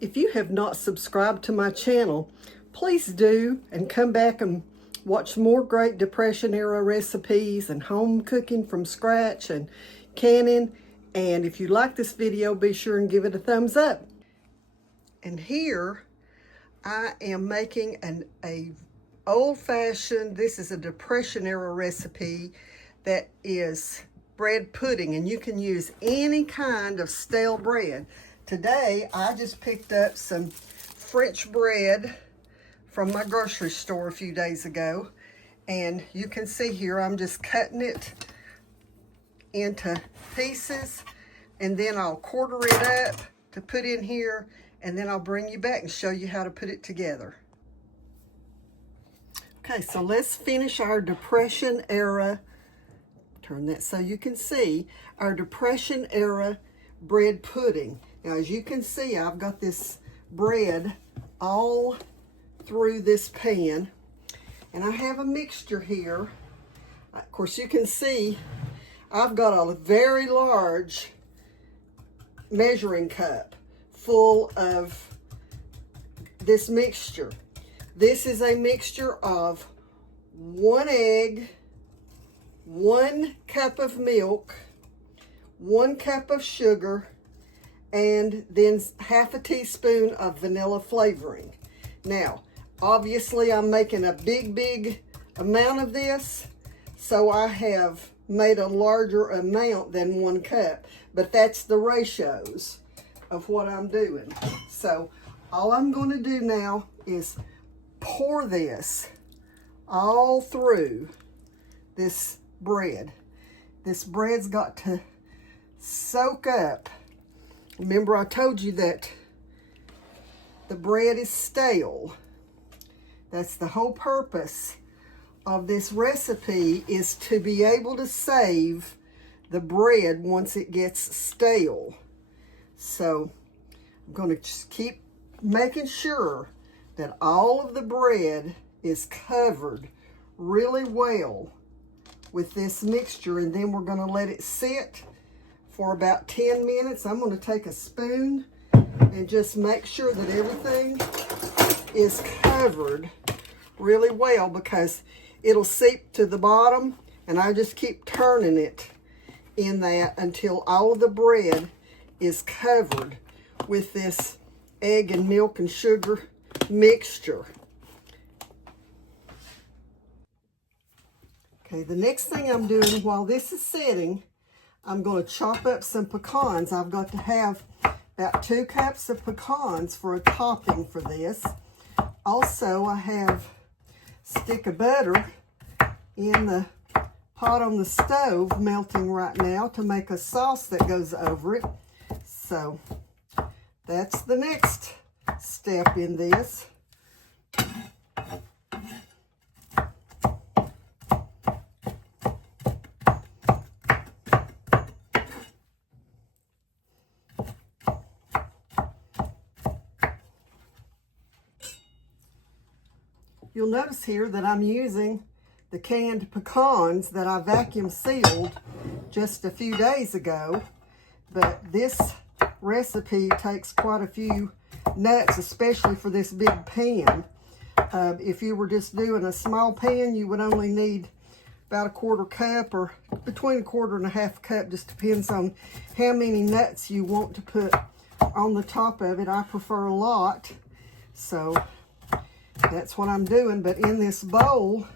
If you have not subscribed to my channel, please do, and come back and watch more great Depression era recipes and home cooking from scratch and canning. And if you like this video, be sure and give it a thumbs up. And here I am making a old-fashioned, this is a Depression era recipe that is bread pudding, and you can use any kind of stale bread. Today, I just picked up some French bread from my grocery store a few days ago, and you can see here I'm just cutting it into pieces, and then I'll quarter it up to put in here, and then I'll bring you back and show you how to put it together. Okay, so let's finish our Depression era. Turn that so you can see our Depression era bread pudding. Now, as you can see, I've got this bread all through this pan, and I have a mixture here. Of course, you can see I've got a very large measuring cup full of this mixture. This is a mixture of 1 egg, 1 cup of milk, 1 cup of sugar, and then half a teaspoon of vanilla flavoring. Now, obviously I'm making a big amount of this, so I have made a larger amount than 1 cup, but that's the ratios of what I'm doing. So all I'm going to do now is pour this all through this bread. This bread's got to soak up. Remember, I told you that the bread is stale. That's the whole purpose of this recipe, is to be able to save the bread once it gets stale. So I'm going to just keep making sure that all of the bread is covered really well with this mixture, and then we're going to let it sit for about 10 minutes. I'm going to take a spoon and just make sure that everything is covered really well, because it'll seep to the bottom, and I just keep turning it in that until all of the bread is covered with this egg and milk and sugar mixture. Okay, the next thing I'm doing while this is setting, I'm going to chop up some pecans. I've got to have about 2 cups of pecans for a topping for this. Also, I have a stick of butter in the pot on the stove melting right now to make a sauce that goes over it. So that's the next step in this. You'll notice here that I'm using the canned pecans that I vacuum sealed just a few days ago, but this recipe takes quite a few nuts, especially for this big pan. If you were just doing a small pan, you would only need about 1/4 cup, or between 1/4 and 1/2 cup, just depends on how many nuts you want to put on the top of it. I prefer a lot, so that's what I'm doing. But in this bowl,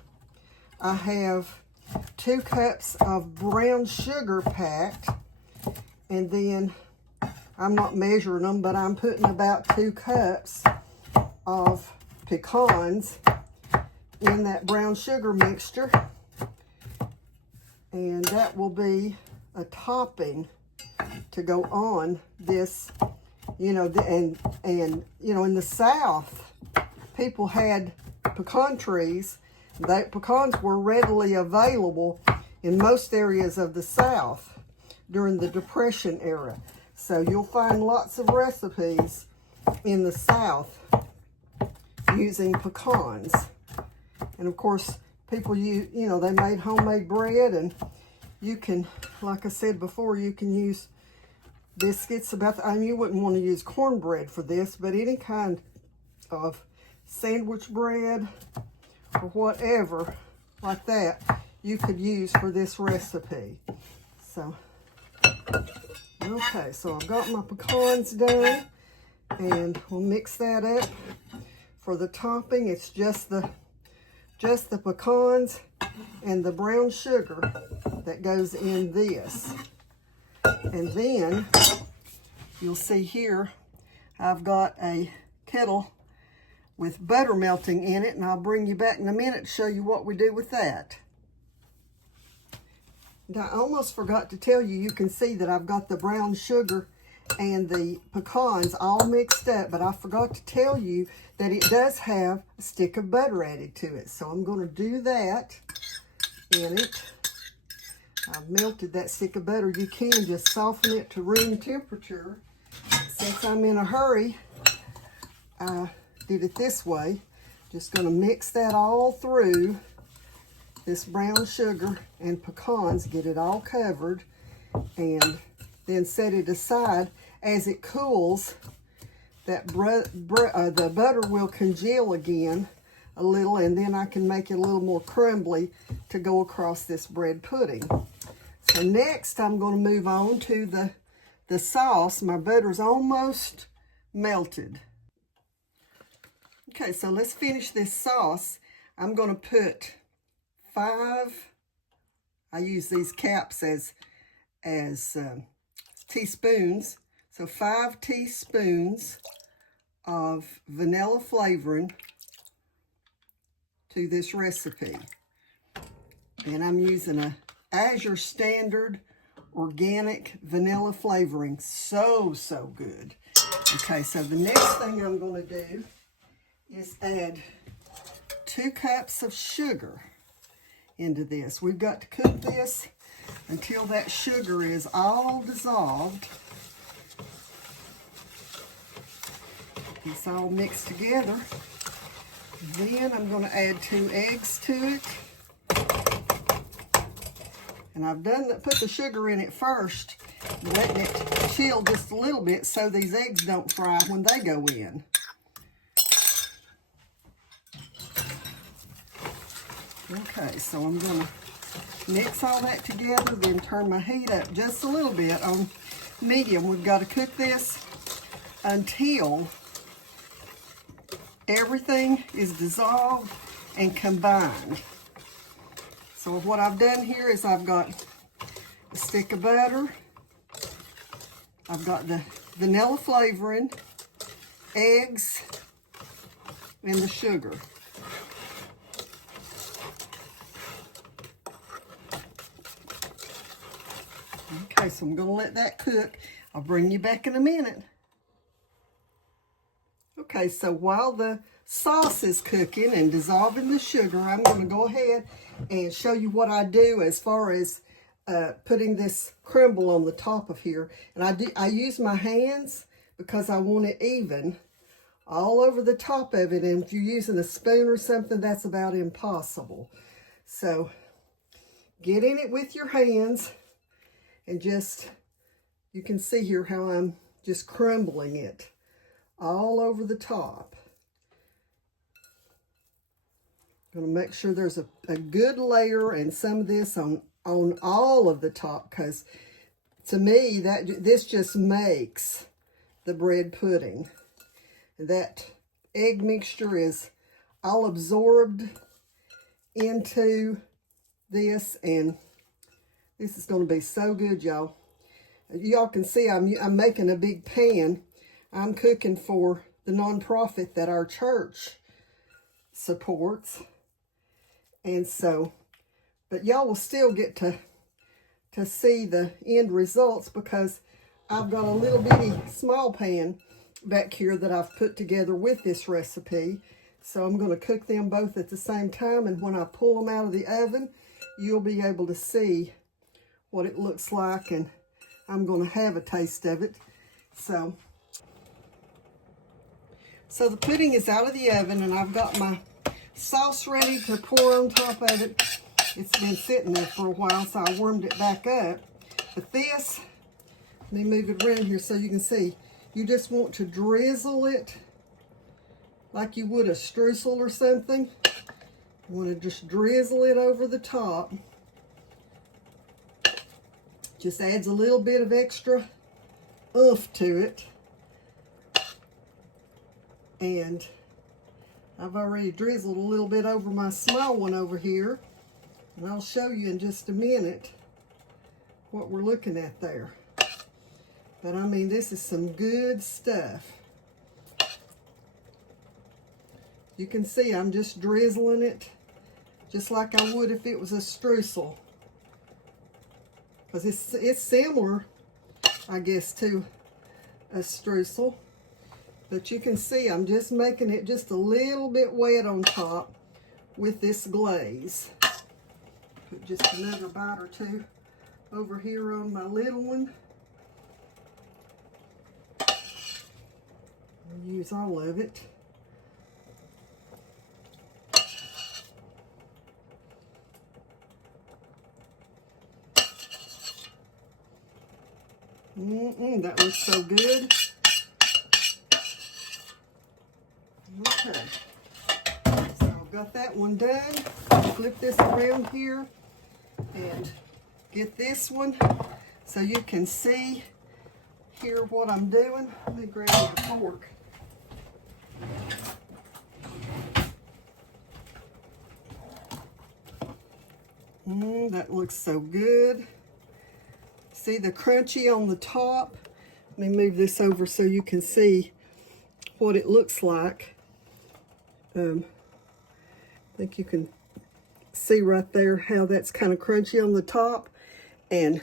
I have 2 cups of brown sugar packed, and then I'm not measuring them, but I'm putting about 2 cups of pecans in that brown sugar mixture, and that will be a topping to go on this. You know, and you know, in the South, people had pecan trees. Pecans were readily available in most areas of the South during the Depression era. So you'll find lots of recipes in the South using pecans. And of course, people, you know, they made homemade bread, and you can, like I said before, you can use biscuits. You wouldn't want to use cornbread for this, but any kind of sandwich bread or whatever like that you could use for this recipe. So, okay, so I've got my pecans done, and we'll mix that up. For the topping, it's just the pecans and the brown sugar that goes in this. And then you'll see here I've got a kettle with butter melting in it, and I'll bring you back in a minute to show you what we do with that. And I almost forgot to tell you, you can see that I've got the brown sugar and the pecans all mixed up, but I forgot to tell you that it does have a stick of butter added to it. So I'm going to do that in it. I've melted that stick of butter. You can just soften it to room temperature. Since I'm in a hurry, I did it this way. Just going to mix that all through this brown sugar and pecans, get it all covered, and then set it aside. As it cools, that the butter will congeal again a little, and then I can make it a little more crumbly to go across this bread pudding. So next I'm going to move on to the sauce. My butter's almost melted. Okay, so let's finish this sauce. I'm going to put 5, I use these caps as teaspoons. So 5 teaspoons of vanilla flavoring to this recipe. And I'm using a Azure Standard organic vanilla flavoring. So good. Okay, so the next thing I'm going to do is add 2 cups of sugar into this. We've got to cook this until that sugar is all dissolved. It's all mixed together. Then I'm going to add 2 eggs to it. And I've put the sugar in it first, letting it chill just a little bit so these eggs don't fry when they go in. Okay, so I'm going to mix all that together, then turn my heat up just a little bit on medium. We've got to cook this until everything is dissolved and combined. So what I've done here is I've got a stick of butter, I've got the vanilla flavoring, eggs, and the sugar. Okay, so I'm going to let that cook. I'll bring you back in a minute. Okay, so while the sauce is cooking and dissolving the sugar, I'm going to go ahead and show you what I do as far as putting this crumble on the top of here. And I use my hands because I want it even all over the top of it. And if you're using a spoon or something, that's about impossible. So get in it with your hands and just, you can see here how I'm just crumbling it all over the top. Going to make sure there's a good layer and some of this on all of the top, because to me this just makes the bread pudding. That egg mixture is all absorbed into this, and this is going to be so good, y'all. Y'all can see I'm making a big pan. I'm cooking for the nonprofit that our church supports. And so, but y'all will still get to see the end results, because I've got a little bitty small pan back here that I've put together with this recipe. So I'm going to cook them both at the same time, and when I pull them out of the oven, you'll be able to see what it looks like, and I'm going to have a taste of it. So the pudding is out of the oven, and I've got my sauce ready to pour on top of it. It's been sitting there for a while, so I warmed it back up. But this Let me move it around here so you can see. You just want to drizzle it like you would a streusel or something. You want to just drizzle it over the top. Just adds a little bit of extra oomph to it. And I've already drizzled a little bit over my small one over here. And I'll show you in just a minute what we're looking at there. But I mean, this is some good stuff. You can see I'm just drizzling it just like I would if it was a streusel. Because it's similar, I guess, to a streusel. But you can see I'm just making it just a little bit wet on top with this glaze. Put just another bite or two over here on my little one. I'll use all of it. That looks so good. Okay, so I've got that one done. Flip this around here and get this one so you can see here what I'm doing. Let me grab the fork. That looks so good. See the crunchy on the top? Let me move this over so you can see what it looks like. I think you can see right there how that's kind of crunchy on the top. And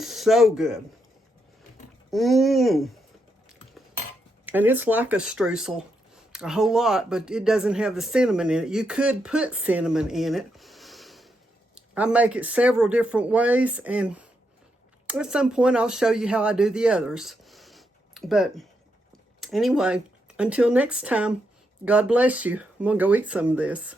so good. And it's like a streusel a whole lot, but it doesn't have the cinnamon in it. You could put cinnamon in it. I make it several different ways, and at some point I'll show you how I do the others. But anyway, until next time, God bless you. I'm gonna go eat some of this.